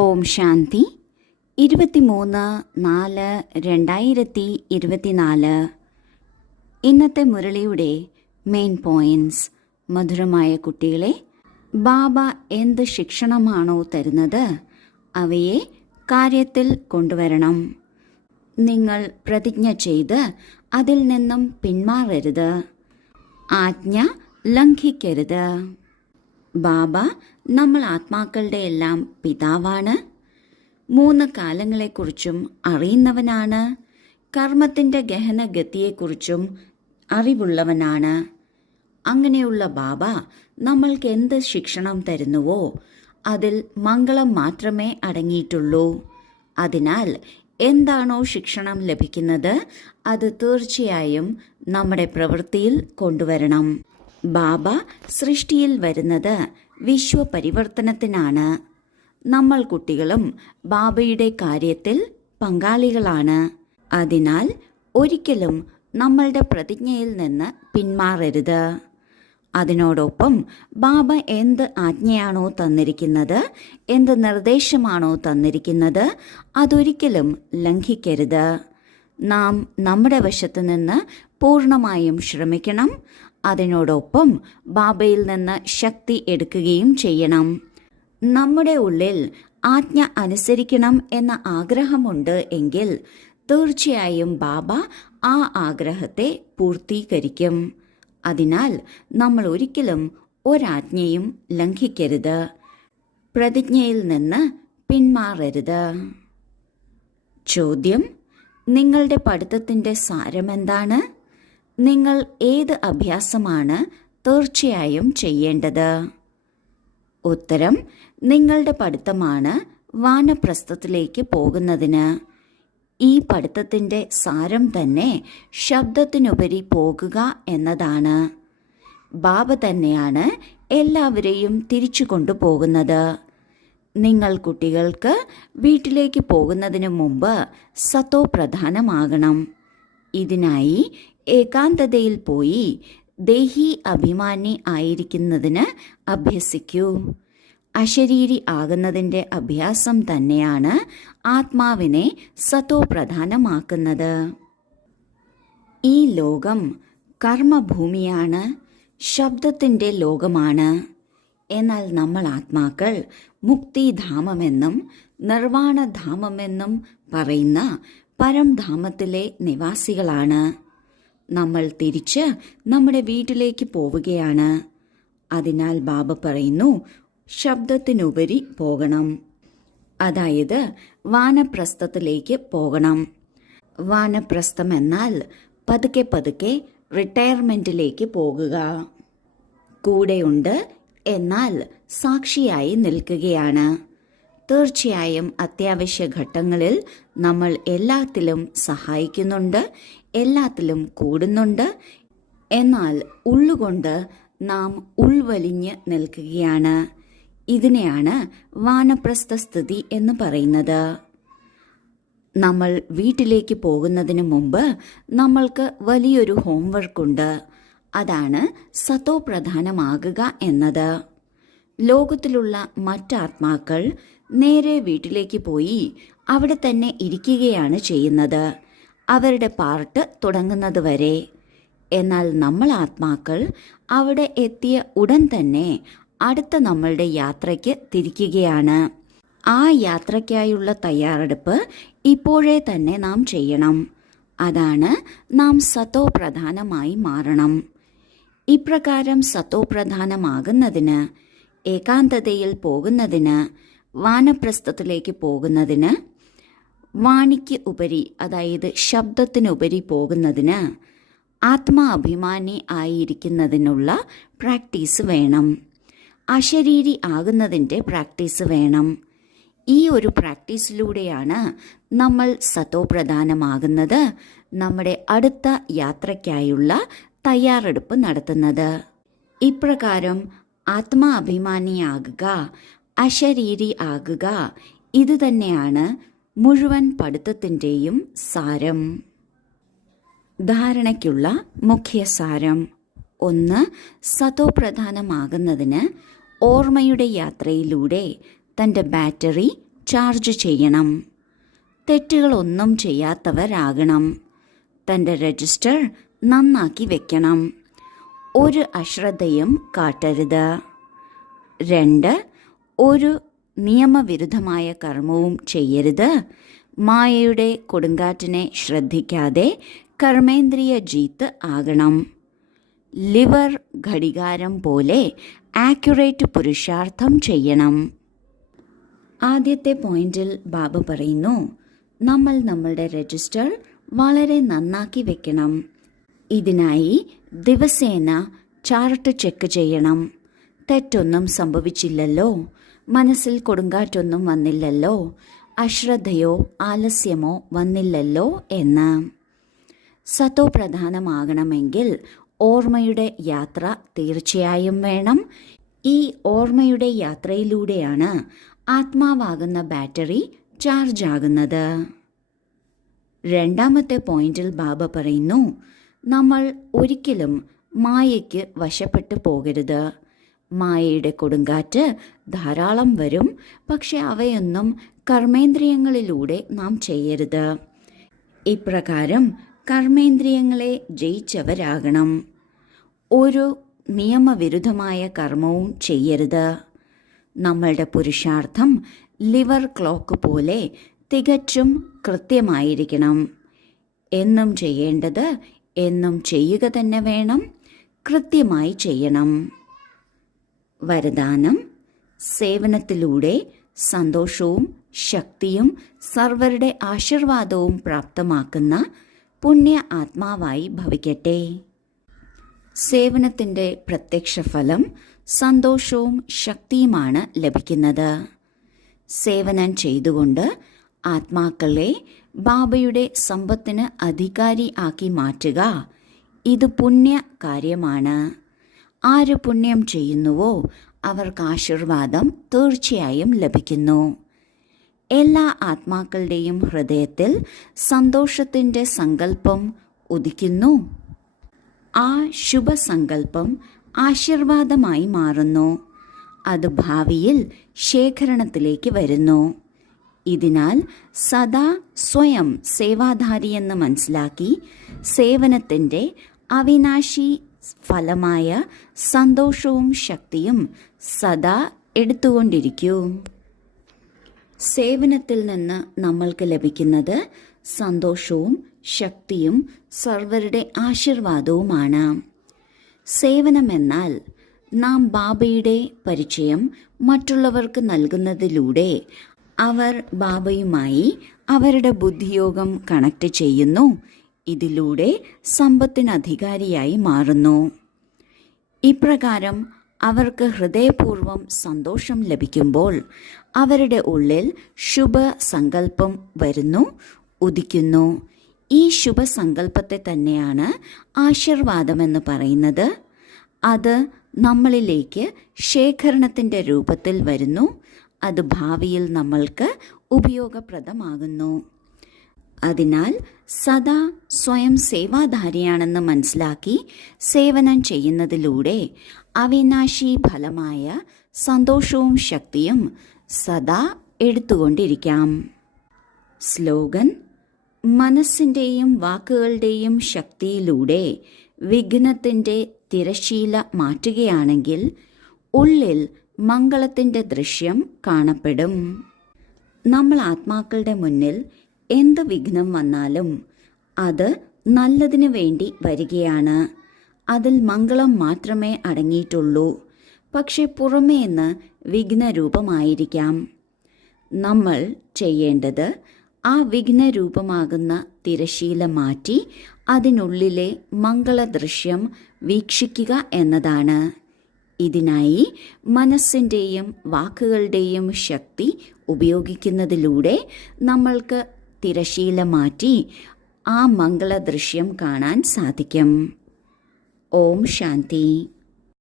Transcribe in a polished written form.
ഓം ശാന്തി. 23/4/2024. ഇന്നത്തെ മുരളിയുടെ main points. മധുരമായ കുട്ടികളെ, ബാബ എന്ത് ശിക്ഷണമാണോ തരുന്നത് അവയെ കാര്യത്തിൽ കൊണ്ടുവരണം. നിങ്ങൾ പ്രതിജ്ഞ ചെയ്ത് അതിൽ നിന്നും പിന്മാറരുത്. ആജ്ഞ ലംഘിക്കരുത്. ബാബ നമ്മൾ ആത്മാക്കളുടെ എല്ലാം പിതാവാണ്. 3 കാലങ്ങളെക്കുറിച്ചും അറിയുന്നവനാണ്. കർമ്മത്തിൻ്റെ ഗഹനഗതിയെക്കുറിച്ചും അറിവുള്ളവനാണ്. അങ്ങനെയുള്ള ബാബ നമ്മൾക്ക് എന്ത് ശിക്ഷണം തരുന്നുവോ അതിൽ മംഗളം മാത്രമേ അടങ്ങിയിട്ടുള്ളൂ. അതിനാൽ എന്താണോ ശിക്ഷണം ലഭിക്കുന്നത് അത് തീർച്ചയായും നമ്മുടെ പ്രവൃത്തിയിൽ കൊണ്ടുവരണം. ബാബ സൃഷ്ടിയിൽ വരുന്നത് വിശ്വപരിവർത്തനത്തിനാണ്. നമ്മൾ കുട്ടികളും ബാബയുടെ കാര്യത്തിൽ പങ്കാളികളാണ്. അതിനാൽ ഒരിക്കലും നമ്മളുടെ പ്രതിജ്ഞയിൽ നിന്ന് പിന്മാറരുത്. അതിനോടൊപ്പം ബാബ എന്ത് ആജ്ഞയാണോ തന്നിരിക്കുന്നത്, എന്ത് നിർദ്ദേശമാണോ തന്നിരിക്കുന്നത് അതൊരിക്കലും ലംഘിക്കരുത്. നാം നമ്മുടെ വശത്ത് നിന്ന് പൂർണ്ണമായും ശ്രമിക്കണം. അതിനോടൊപ്പം ബാബയിൽ നിന്ന് ശക്തി എടുക്കുകയും ചെയ്യണം. നമ്മുടെ ഉള്ളിൽ ആജ്ഞ അനുസരിക്കണം എന്ന ആഗ്രഹമുണ്ട് എങ്കിൽ തീർച്ചയായും ബാബ ആ ആഗ്രഹത്തെ പൂർത്തീകരിക്കും. അതിനാൽ നമ്മൾ ഒരിക്കലും ഒരാജ്ഞയും ലംഘിക്കരുത്. പ്രതിജ്ഞയിൽ നിന്ന് പിന്മാറരുത്. ചോദ്യം: നിങ്ങളുടെ പഠിത്തത്തിൻ്റെ സാരമെന്താണ്? നിങ്ങൾ ഏത് അഭ്യാസമാണ് തീർച്ചയായും ചെയ്യേണ്ടത്? ഉത്തരം: നിങ്ങളുടെ പഠിത്തമാണ് വാനപ്രസ്ഥത്തിലേക്ക് പോകുന്നതിന്. ഈ പഠിത്തത്തിൻ്റെ സാരം തന്നെ ശബ്ദത്തിനുപരി പോകുക എന്നതാണ്. ബാബ തന്നെയാണ് എല്ലാവരെയും തിരിച്ചു കൊണ്ടുപോകുന്നത്. നിങ്ങൾ കുട്ടികൾക്ക് വീട്ടിലേക്ക് പോകുന്നതിന് മുമ്പ് സത്തോ പ്രധാനമാകണം. ഇതിനായി ഏകാന്തതയിൽ പോയി ദേഹി അഭിമാനി ആയിരിക്കുന്നതിന് അഭ്യസിക്കൂ. അശരീരി ആകുന്നതിൻ്റെ അഭ്യാസം തന്നെയാണ് ആത്മാവിനെ സത്തോ പ്രധാനമാക്കുന്നത്. ഈ ലോകം കർമ്മഭൂമിയാണ്, ശബ്ദത്തിൻ്റെ ലോകമാണ്. എന്നാൽ നമ്മൾ ആത്മാക്കൾ മുക്തിധാമമെന്നും നിർവാണധാമമെന്നും പറയുന്ന പരംധാമത്തിലെ നിവാസികളാണ്. നമ്മൾ തിരിച്ച് നമ്മുടെ വീട്ടിലേക്ക് പോവുകയാണ്. അതിനാൽ ബാബ പറയുന്നു, ശബ്ദത്തിനുപരി പോകണം. അതായത് വാനപ്രസ്ഥത്തിലേക്ക് പോകണം. വാനപ്രസ്ഥം എന്നാൽ പതുക്കെ പതുക്കെ റിട്ടയർമെൻറ്റിലേക്ക് പോകുക. കൂടെയുണ്ട് എന്നാൽ സാക്ഷിയായി നിൽക്കുകയാണ്. തീർച്ചയായും അത്യാവശ്യ ഘട്ടങ്ങളിൽ നമ്മൾ എല്ലാത്തിലും സഹായിക്കുന്നുണ്ട്, എല്ലാത്തിലും കൂടുന്നുണ്ട്. എന്നാൽ ഉള്ളുകൊണ്ട് നാം ഉൾവലിഞ്ഞ് നിൽക്കുകയാണ്. ഇതിനെയാണ് വാനപ്രസ്ഥ സ്ഥിതി എന്ന് പറയുന്നത്. നമ്മൾ വീട്ടിലേക്ക് പോകുന്നതിന് മുമ്പ് നമ്മൾക്ക് വലിയൊരു ഹോംവർക്കുണ്ട്. അതാണ് സത്തോ പ്രധാനമാകുക എന്നത്. ലോകത്തിലുള്ള മറ്റാത്മാക്കൾ നേരെ വീട്ടിലേക്ക് പോയി അവിടെ തന്നെ ഇരിക്കുകയാണ് ചെയ്യുന്നത്, അവരുടെ പാർട്ട് തുടങ്ങുന്നത് വരെ. എന്നാൽ നമ്മൾ ആത്മാക്കൾ അവിടെ എത്തിയ ഉടൻ തന്നെ അടുത്ത നമ്മളുടെ യാത്രയ്ക്ക് തിരിക്കുകയാണ്. ആ യാത്രയ്ക്കായുള്ള തയ്യാറെടുപ്പ് ഇപ്പോഴേ തന്നെ നാം ചെയ്യണം. അതാണ് നാം സത്തോ പ്രധാനമായി മാറണം. ഇപ്രകാരം സത്തോ പ്രധാനമാകുന്നതിന്, ഏകാന്തതയിൽ പോകുന്നതിന്, വാനപ്രസ്ഥത്തിലേക്ക് പോകുന്നതിന്, വാണിക്ക് ഉപരി അതായത് ശബ്ദത്തിനുപരി പോകുന്നതിന്, ആത്മാഭിമാനി ആയിരിക്കുന്നതിനുള്ള പ്രാക്ടീസ് വേണം. അശരീരി ആകുന്നതിൻ്റെ പ്രാക്ടീസ് വേണം. ഈ ഒരു പ്രാക്ടീസിലൂടെയാണ് നമ്മൾ സത്തോ പ്രധാനമാകുന്നത്, നമ്മുടെ അടുത്ത യാത്രയ്ക്കായുള്ള തയ്യാറെടുപ്പ് നടത്തുന്നത്. ഇപ്രകാരം ആത്മാഭിമാനിയാകുക, അശരീരി ആകുക, ഇതുതന്നെയാണ് മുഴുവൻ പഠിത്തത്തിൻ്റെയും സാരം. ധാരണയ്ക്കുള്ള മുഖ്യസാരം: 1. സത്തോ പ്രധാനമാകുന്നതിന് ഓർമ്മയുടെ യാത്രയിലൂടെ തൻ്റെ ബാറ്ററി ചാർജ് ചെയ്യണം. തെറ്റുകളൊന്നും ചെയ്യാത്തവരാകണം. തൻ്റെ രജിസ്റ്റർ നന്നാക്കി വെക്കണം. ഒരു അശ്രദ്ധയും കാട്ടരുത്. 2. ഒരു നിയമവിരുദ്ധമായ കർമ്മവും ചെയ്യരുത്. മായയുടെ കൊടുങ്കാറ്റിനെ ശ്രദ്ധിക്കാതെ കർമ്മേന്ദ്രിയ ജീത്ത് ആകണം. ലിവർ ഘടികാരം പോലെ ആക്യുറേറ്റ് പുരുഷാർത്ഥം ചെയ്യണം. ആദ്യത്തെ പോയിന്റിൽ ബാബ പറയുന്നു, നമ്മൾ നമ്മളുടെ രജിസ്റ്റർ വളരെ നന്നാക്കി വെക്കണം. ഇതിനായി ദിവസേന ചാർട്ട് ചെക്ക് ചെയ്യണം. തെറ്റൊന്നും സംഭവിച്ചില്ലല്ലോ, മനസ്സിൽ കൊടുങ്കാറ്റൊന്നും വന്നില്ലല്ലോ, അശ്രദ്ധയോ ആലസ്യമോ വന്നില്ലല്ലോ എന്ന്. സത്തോ പ്രധാനമാകണമെങ്കിൽ ഓർമ്മയുടെ യാത്ര തീർച്ചയായും വേണം. ഈ ഓർമ്മയുടെ യാത്രയിലൂടെയാണ് ആത്മാവാകുന്ന ബാറ്ററി ചാർജ് ആകുന്നത്. 2ാമത്തെ പോയിന്റിൽ ബാബ പറയുന്നു, നമ്മൾ ഒരിക്കലും മായയ്ക്ക് വശപ്പെട്ടു പോകരുത്. മായയുടെ കൊടുങ്കാറ്റ് ധാരാളം വരും, പക്ഷെ അവയൊന്നും കർമ്മേന്ദ്രിയങ്ങളിലൂടെ നാം ചെയ്യരുത്. ഇപ്രകാരം കർമ്മേന്ദ്രിയങ്ങളെ ജയിച്ചവരാകണം. ഒരു നിയമവിരുദ്ധമായ കർമ്മവും ചെയ്യരുത്. നമ്മളുടെ പുരുഷാർത്ഥം ലിവർ ക്ലോക്ക് പോലെ തികച്ചും കൃത്യമായിരിക്കണം. എന്നും ചെയ്യേണ്ടത് എന്നും ചെയ്യുക തന്നെ വേണം, കൃത്യമായി ചെയ്യണം. വരദാനം: സേവനത്തിലൂടെ സന്തോഷവും ശക്തിയും സർവരുടെ ആശീർവാദവും പ്രാപ്തമാക്കുന്ന പുണ്യ ആത്മാവായി ഭവിക്കട്ടെ. സേവനത്തിൻ്റെ പ്രത്യക്ഷ ഫലം സന്തോഷവും ശക്തിയുമാണ് ലഭിക്കുന്നത്. സേവനം ചെയ്തുകൊണ്ട് ആത്മാക്കളെ ബാബയുടെ സമ്പത്തിന് അധികാരി ആക്കി മാറ്റുക, ഇത് പുണ്യ കാര്യമാണ്. ആര് പുണ്യം ചെയ്യുന്നുവോ അവർക്ക് ആശീർവാദം തീർച്ചയായും ലഭിക്കുന്നു. എല്ലാ ആത്മാക്കളുടെയും ഹൃദയത്തിൽ സന്തോഷത്തിൻ്റെ സങ്കല്പം ഉദിക്കുന്നു. ആ ശുഭസങ്കല്പം ആശീർവാദമായി മാറുന്നു. അത് ഭാവിയിൽ ശേഖരണത്തിലേക്ക് വരുന്നു. ഇതിനാൽ സദാ സ്വയം സേവാധാരിയെന്ന് മനസ്സിലാക്കി സേവനത്തിൻ്റെ അവിനാശി ഫലമായ സന്തോഷവും ശക്തിയും സദാ എടുത്തുകൊണ്ടിരിക്കൂ. സേവനത്തിൽ നിന്ന് നമ്മൾക്ക് ലഭിക്കുന്നത് സന്തോഷവും ശക്തിയും സർവരുടെ ആശീർവാദവുമാണ്. സേവനമെന്നാൽ നാം ബാബയുടെ പരിചയം മറ്റുള്ളവർക്ക് നൽകുന്നതിലൂടെ അവർ ബാബയുമായി അവരുടെ ബുദ്ധിയോഗം കണക്ട് ചെയ്യുന്നു. ഇതിലൂടെ സമ്പത്തിന് അധികാരിയായി മാറുന്നു. ഇപ്രകാരം അവർക്ക് ഹൃദയപൂർവ്വം സന്തോഷം ലഭിക്കുമ്പോൾ അവരുടെ ഉള്ളിൽ ശുഭസങ്കല്പം വരുന്നു, ഉദിക്കുന്നു. ഈ ശുഭസങ്കല്പത്തെ തന്നെയാണ് ആശീർവാദമെന്ന് പറയുന്നത്. അത് നമ്മളിലേക്ക് ശേഖരണത്തിൻ്റെ രൂപത്തിൽ വരുന്നു. അത് ഭാവിയിൽ നമ്മൾക്ക് ഉപയോഗപ്രദമാകുന്നു. അതിനാൽ സദാ സ്വയം സേവാധാരിയാണെന്ന് മനസ്സിലാക്കി സേവനം ചെയ്യുന്നതിലൂടെ അവിനാശി ഫലമായ സന്തോഷവും ശക്തിയും സദാ എടുത്തുകൊണ്ടിരിക്കാം. സ്ലോഗൻ: മനസ്സിൻ്റെയും വാക്കുകളുടെയും ശക്തിയിലൂടെ വിഘ്നത്തിൻ്റെ തിരശ്ശീല മാറ്റുകയാണെങ്കിൽ ഉള്ളിൽ മംഗളത്തിൻ്റെ ദൃശ്യം കാണപ്പെടും. നമ്മൾ ആത്മാക്കളുടെ മുന്നിൽ എന്ത് വിഘ്നം വന്നാലും അത് നല്ലതിനു വേണ്ടി വരികയാണ്. അതിൽ മംഗളം മാത്രമേ അടങ്ങിയിട്ടുള്ളൂ. പക്ഷെ പുറമേന്ന് വിഘ്നരൂപമായിരിക്കാം. നമ്മൾ ചെയ്യേണ്ടത് ആ വിഘ്നരൂപമാകുന്ന തിരശ്ശീല മാറ്റി അതിനുള്ളിലെ മംഗളദൃശ്യം വീക്ഷിക്കുക എന്നതാണ്. ഇതിനായി മനസ്സിൻ്റെയും വാക്കുകളുടെയും ശക്തി ഉപയോഗിക്കുന്നതിലൂടെ നമ്മൾക്ക് തിരശ്ശീല മാറ്റി ആ മംഗളദൃശ്യം കാണാൻ സാധിക്കും. ഓം ശാന്തി.